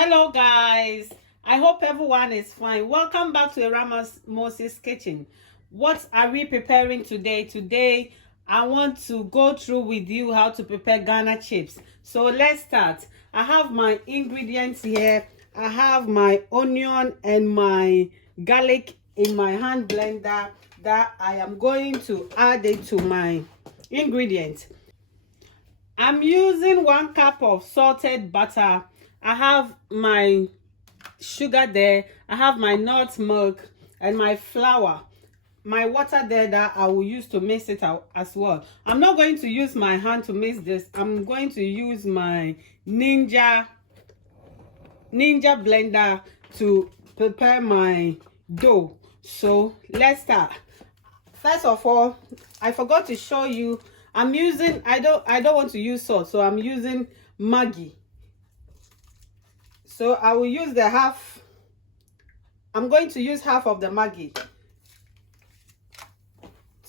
Hello guys, I hope everyone is fine. Welcome back to Erama's Moses Kitchen. What are we preparing today? Today I want to go through with you how to prepare Ghana chips. So let's start. I have my ingredients here. I have my onion and my garlic in my hand blender that I am going to add it to my ingredients. I'm using 1 cup of salted butter. I have my sugar there. I have my nutmeg and my flour, my water there that I will use to mix it out as well. I'm not going to use my hand to mix this. I'm going to use my ninja blender to prepare my dough. So let's start. First of all, I forgot to show you, I'm using, I don't want to use salt, so I'm using Maggie. So I will use the half. I'm going to use half of the Maggie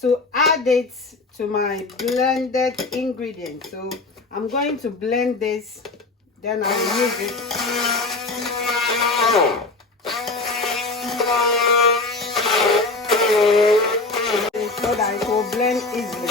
to add it to my blended ingredients. So I'm going to blend this, then I will use it. So that it will blend easily.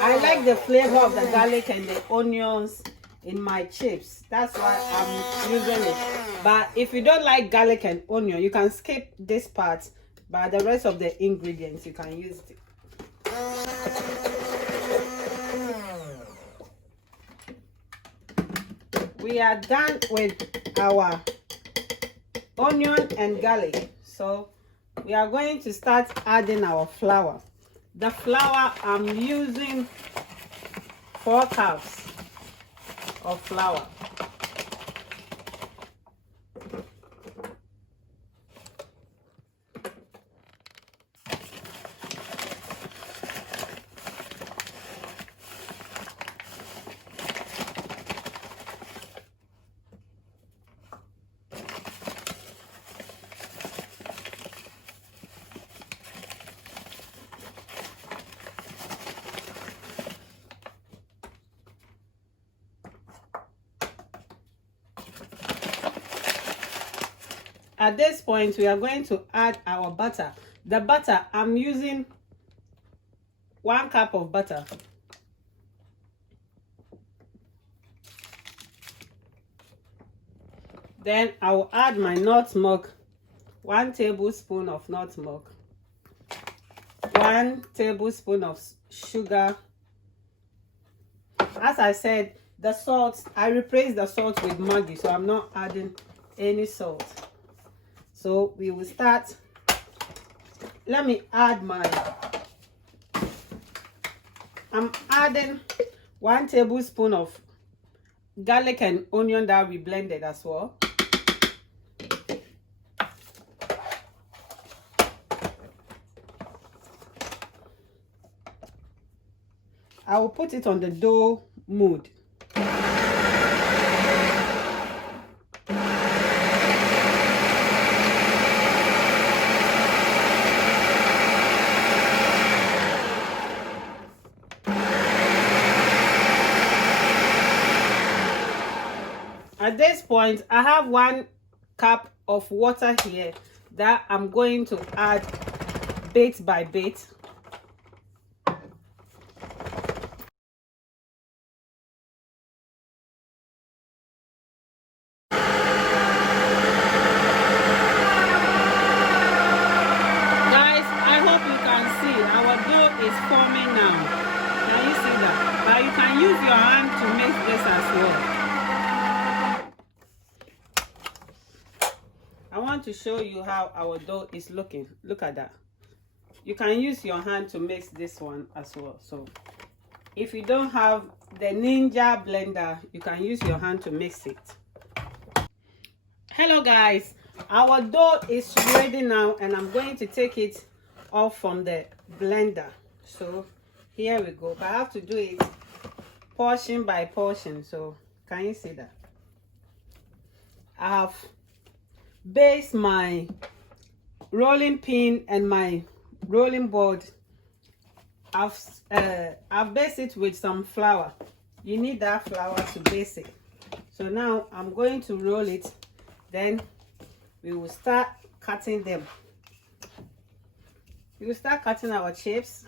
I like the flavor of the garlic and the onions in my chips. That's why I'm using it. But if you don't like garlic and onion, you can skip this part. But the rest of the ingredients, you can use it. We are done with our onion and garlic. So we are going to start adding our flour. The flour, I'm using 4 cups of flour. At this point, we are going to add our butter. The butter, I'm using 1 cup of butter. Then I will add my nutmeg, 1 tablespoon of nutmeg, 1 tablespoon of sugar. As I said, the salt, I replaced the salt with Maggi, so I'm not adding any salt. So we will start. Let me add I'm adding 1 tablespoon of garlic and onion that we blended as well. I will put it on the dough mold. At this point, I have 1 cup of water here that I'm going to add bit by bit. Guys, I hope you can see our dough is forming now. Can you see that? But you can use your hand to mix this as well. I want to show you how our dough is looking. Look at that. You can use your hand to mix this one as well. So if you don't have the ninja blender, you can use your hand to mix it. Hello guys, our dough is ready now, and I'm going to take it off from the blender. So here we go. But I have to do it portion by portion. So can you see that? I have base my rolling pin and my rolling board. I've based it with some flour. you need that flour to base it. So now I'm going to roll it, then we will start cutting them. We will start cutting our chips.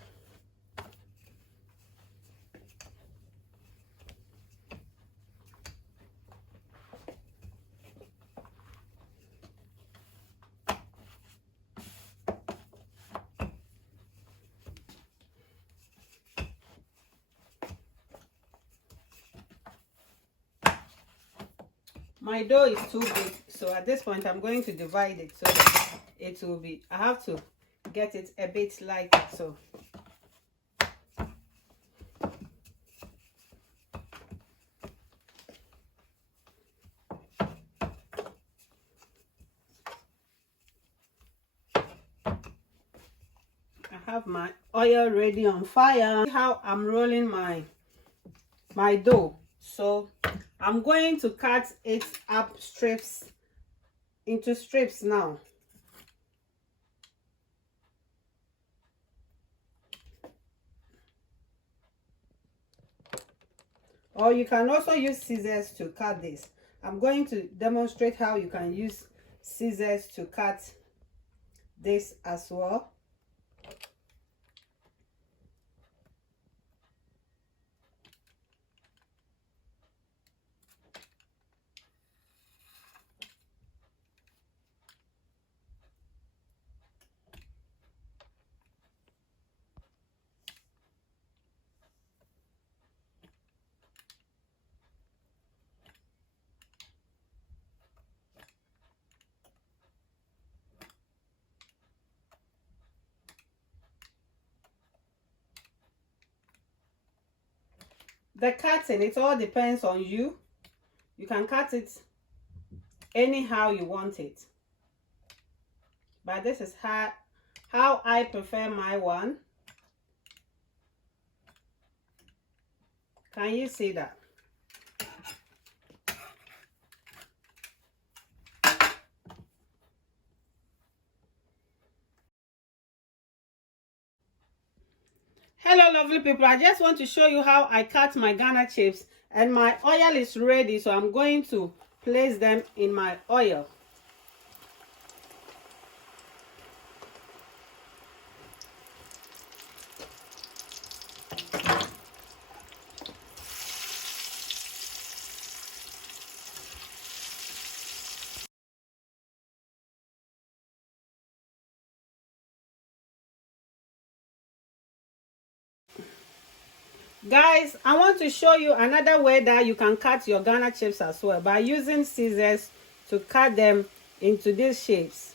My dough is too big, so at this point I'm going to divide it so that it will be, I have to get it a bit lighter. So I have my oil ready on fire. See how I'm rolling my dough. So I'm going to cut it up into strips now. Or you can also use scissors to cut this. I'm going to demonstrate how you can use scissors to cut this as well. The cutting, it all depends on you. You can cut it anyhow you want it. But this is how I prefer my one. Can you see that? Hello lovely people, I just want to show you how I cut my Ghana chips, and my oil is ready, so I'm going to place them in my oil. Guys, I want to show you another way that you can cut your Ghana chips as well, by using scissors to cut them into these shapes.